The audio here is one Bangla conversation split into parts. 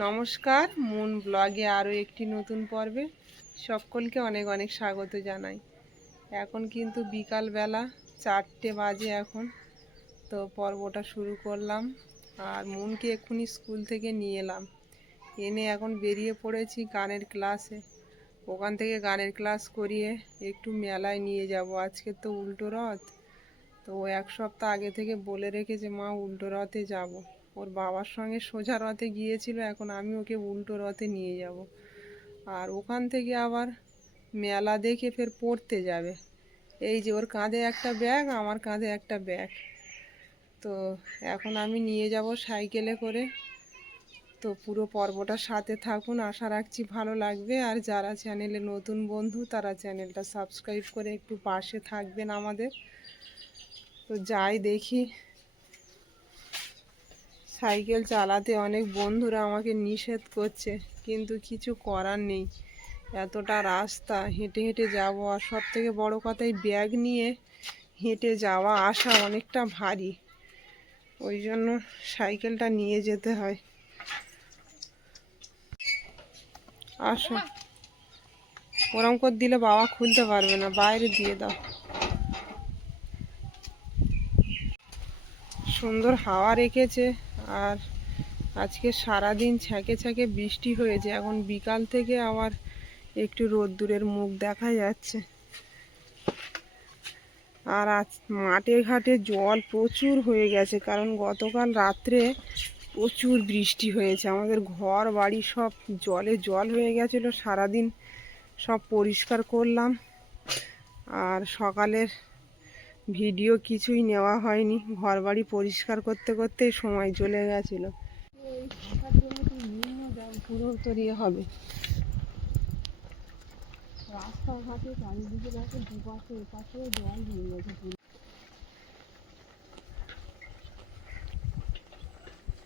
নমস্কার, মুন ব্লগে আরও একটি নতুন পর্বে সকলকে অনেক অনেক স্বাগত জানাই। এখন কিন্তু বিকালবেলা 4টে বাজে এখন। তো পর্বটা শুরু করলাম। আর মুনকে এক্ষুনি স্কুল থেকে নিয়ে এলাম, এনে এখন বেরিয়ে পড়েছি গানের ক্লাসে। ওখান থেকে গানের ক্লাস করিয়ে একটু মেলায় নিয়ে যাব। আজকে তো উল্টো রথ, তো এক সপ্তাহ আগে থেকে বলে রেখেছে মা উল্টো রথে যাব। ওর বাবার সঙ্গে সোজা রথে গিয়েছিল, এখন আমি ওকে উল্টো রথে নিয়ে যাব। আর ওখান থেকে আবার মেলা দেখে ফের পড়তে যাবে। এই যে ওর কাঁধে একটা ব্যাগ, আমার কাঁধে একটা ব্যাগ। তো এখন আমি নিয়ে যাব সাইকেলে করে। তো পুরো পর্বটার সাথে থাকুন, আশা রাখছি ভালো লাগবে। আর যারা চ্যানেলে নতুন বন্ধু তারা চ্যানেলটা সাবস্ক্রাইব করে একটু পাশে থাকবেন আমাদের। তো যাই দেখি। সাইকেল চালাতে অনেক বন্ধুরা আমাকে নিষেধ করছে, কিন্তু কিছু করার নেই। এতটা রাস্তা হেঁটে হেঁটে যাব, আর সব থেকে বড়ো কথা এই ব্যাগ নিয়ে হেঁটে যাওয়া আসা অনেকটা ভারী, ওই জন্য সাইকেলটা নিয়ে যেতে হয়। আসো, ওরম করে দিলে বাবা খুলতে পারবে না, বাইরে দিয়ে দাও। সুন্দর হাওয়া রেখেছে, আর আজকে সারাদিন ছ্যাঁকে ছ্যাঁকে বৃষ্টি হয়েছে। এখন বিকাল থেকে আবার একটু রোদ্দুরের মুখ দেখা যাচ্ছে। আর আজ মাঠে ঘাটে জল প্রচুর হয়ে গেছে, কারণ গতকাল রাত্রে প্রচুর বৃষ্টি হয়েছে। আমাদের ঘর বাড়ি সব জলে জল হয়ে গেছিলো। সারাদিন সব পরিষ্কার করলাম, আর সকালের ভিডিও কিছুই নেওয়া হয়নি। ঘর বাড়ি পরিষ্কার করতে করতে সময় চলে গেছিলো। এই থাকার জন্য তো পুরো তৈরি হবে। রাস্তাঘাটে চারিদিকে দেখো, দুপাশে এপাশেও জল হয়ে গেছে পুরো।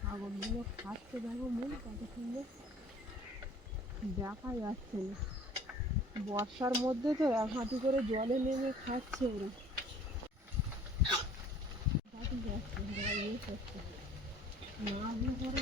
ছাগলগুলো খাচ্ছে, দেখো মুখ কত সুন্দর দেখা যাচ্ছে না। বর্ষার মধ্যে তো এক হাঁটু করে জলে নেমে খাচ্ছে ওরা। যাচ্ছে ইয়ে করছে না দিয়ে করে।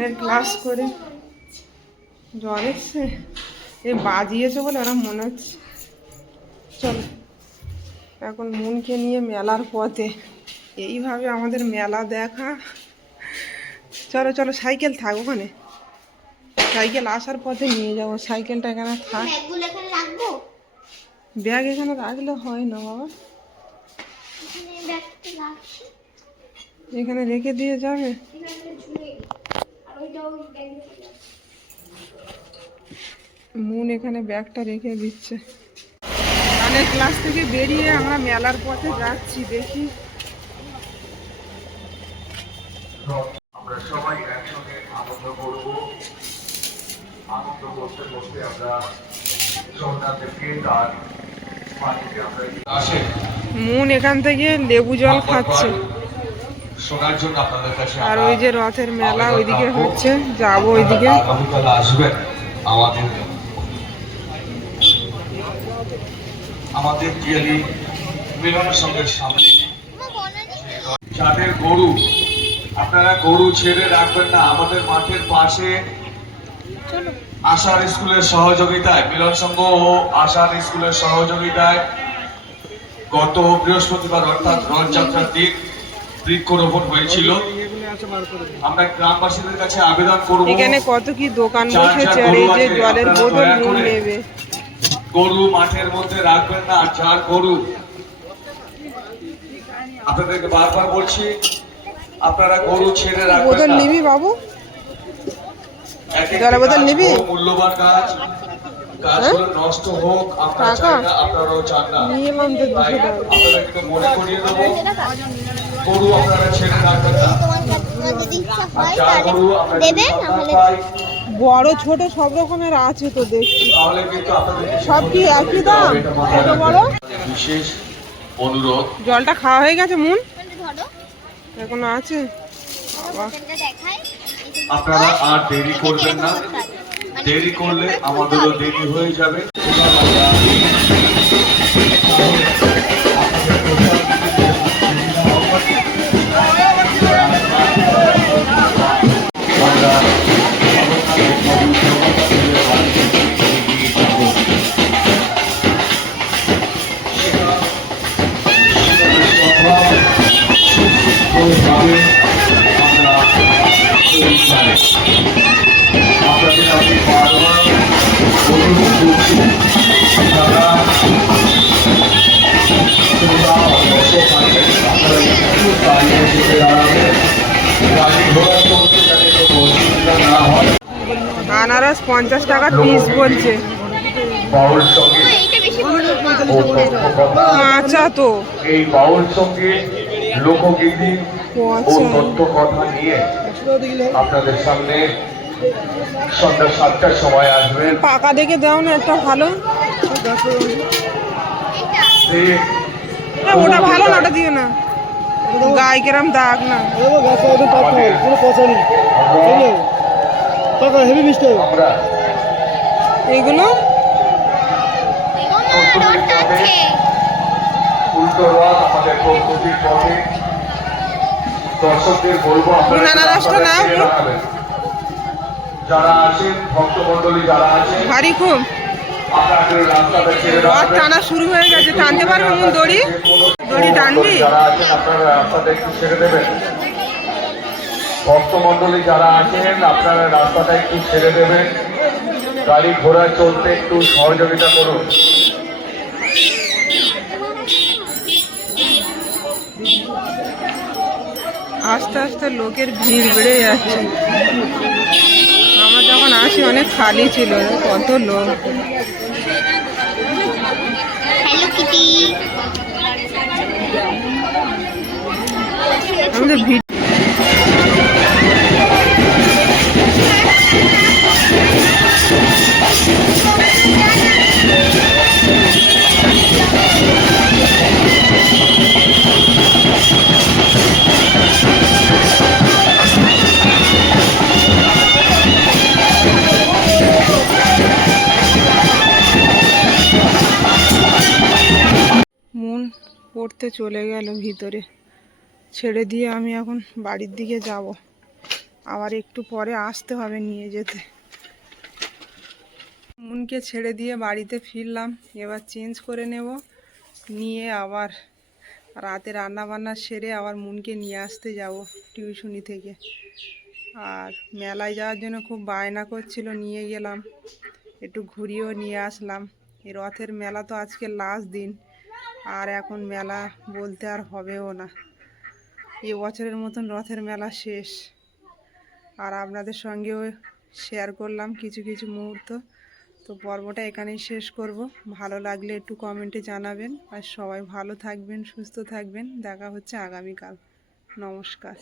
গানের ক্লাস করে জ্বর এসছে, এ বাজিয়েছে বলে ওরা মনে হচ্ছে। চলো এখন মনকে নিয়ে মেলার পথে, এইভাবে আমাদের মেলা দেখা। চলো চলো, সাইকেল থাক ওখানে, সাইকেল আসার পথে নিয়ে যাবো। সাইকেলটা এখানে থাক, ব্যাগ এখানে রাখলে হয় না বাবা, এখানে রেখে দিয়ে যাবে। মন এখানে ব্যাগটা রেখে দিচ্ছে। গানের ক্লাস থেকে বেরিয়ে আমরা মেলার পথে যাচ্ছি, দেখি আমরা সবাই একসঙ্গে আনন্দ করব। আনন্দ করতে করতে আমরা সোনাদেরকে তার মাটিতে আমরা আসে। মন এখান থেকে লেবু জল খাচ্ছে। শোনার জন্য আপনাদের কাছে আর ওই যে রথের মেলা ওইদিকে হচ্ছে, যাবো ওইদিকে। আগামীকাল আসবেন আমাদের পিয়ালি মিলনের সঙ্গে সামনে। যাদের গরু, আপনারা গরু ছেড়ে রাখবেন না। আমাদের মাঠের পাশে আশার স্কুলের সহযোগিতায়, মিলন সংঘ ও আশার স্কুলের সহযোগিতায় গত বৃহস্পতিবার অর্থাৎ রথযাত্রার দিন বৃক্ষরোপণ হয়েছিল। আমরা গ্রামবাসীদের কাছে আবেদন করব, এখানে কত কি দোকান বসেছে, আর এই যে জলের বোতল নেবে। গরু মাঠের মধ্যে রাখবেন না। যার গরু, আপনাদেরকে বারবার বলছি, আপনারা গরু ছেড়ে রাখবেন না। বোতল নিবি বাবু, জলের বোতল নিবি? মূল্যবান গাছ, গাছগুলো নষ্ট হোক আমরা চাই না, আপনারাও চান না। আপনাদেরকে মনে করিয়ে দেবো, গরু আপনারা ছেড়ে রাখবেন না। যার গরু বড় ছোট সব রকমের আছে তো দেখছি, তাহলে কিন্তু আপনাদের সব কি একই দাম? ছোট বড় বিশেষ অনুরোধ। জলটা খাওয়া হয়ে গেছে মন, এখনো আছে। আপনারা আর দেরি করবেন না, দেরি করলে আমাদেরও দেরি হয়ে যাবে। আপনাদের আমি বারবার অনুরোধ করছি, যারা দাঁড়িয়ে যেতে দাঁড়াবেন, গাড়ি ঘোড়া চলতে যাতে কোনো অসুবিধা না হয়। আনারস 50 টাকা পিস বলছে। বাউল সঙ্গীত আচ্ছা, তো এই বাউল সঙ্গীত, লোকগীতি ও তথ্য কথা নিয়ে আপনাদের সামনে সন্ধ্যা 7টার সময় আসবেন। পাকা দেখে দাও না একটা ভালো, ওটা ভালো না, ওটা দিও না, গায়ে কেরাম দাগ না। এইগুলো উল্টো রথ আমাদের প্রস্তুতির পথে। দর্শকদের বলবো, যারা আছেন ভক্তমন্ডলী যারা আছেন, ভারী খুব আপনাদের রাস্তাটা ছেড়ে রথ টানা শুরু হয়ে গেছে, টানতে পারবে মন? দড়ি টানবি? যারা আছেন আপনারা রাস্তাটা একটু ছেড়ে দেবেন। ভক্তমন্ডলী যারা আছেন আপনারা রাস্তাটা একটু ছেড়ে দেবেন, গাড়ি ঘোড়া চলতে একটু সহযোগিতা করুন। আস্তে আস্তে লোকের ভিড় বেড়ে যাচ্ছে। আমরা যখন আসি অনেক খালি ছিল, কত লোক। আমাদের ভিড় পড়তে চলে গেল ভিতরে, ছেড়ে দিয়ে আমি এখন বাড়ির দিকে যাব। আবার একটু পরে আসতে হবে নিয়ে যেতে। মুনকে ছেড়ে দিয়ে বাড়িতে ফিরলাম, এবার চেঞ্জ করে নেব, নিয়ে আবার রাতে রান্না বান্না সেরে আবার মুনকে নিয়ে আসতে যাব টিউশনি থেকে। আর মেলায় যাওয়ার জন্য খুব বায়না করছিল, নিয়ে গেলাম, একটু ঘুরিয়েও নিয়ে আসলাম। এই রথের মেলা তো আজকে লাস্ট দিন, আর এখন মেলা বলতে আর হবেও না, এ বছরের মতন রথের মেলা শেষ। আর আপনাদের সঙ্গেও শেয়ার করলাম কিছু কিছু মুহূর্ত। তো পর্বটা এখানেই শেষ করব। ভালো লাগলে একটু কমেন্টে জানাবেন, আর সবাই ভালো থাকবেন, সুস্থ থাকবেন। দেখা হচ্ছে আগামীকাল। নমস্কার।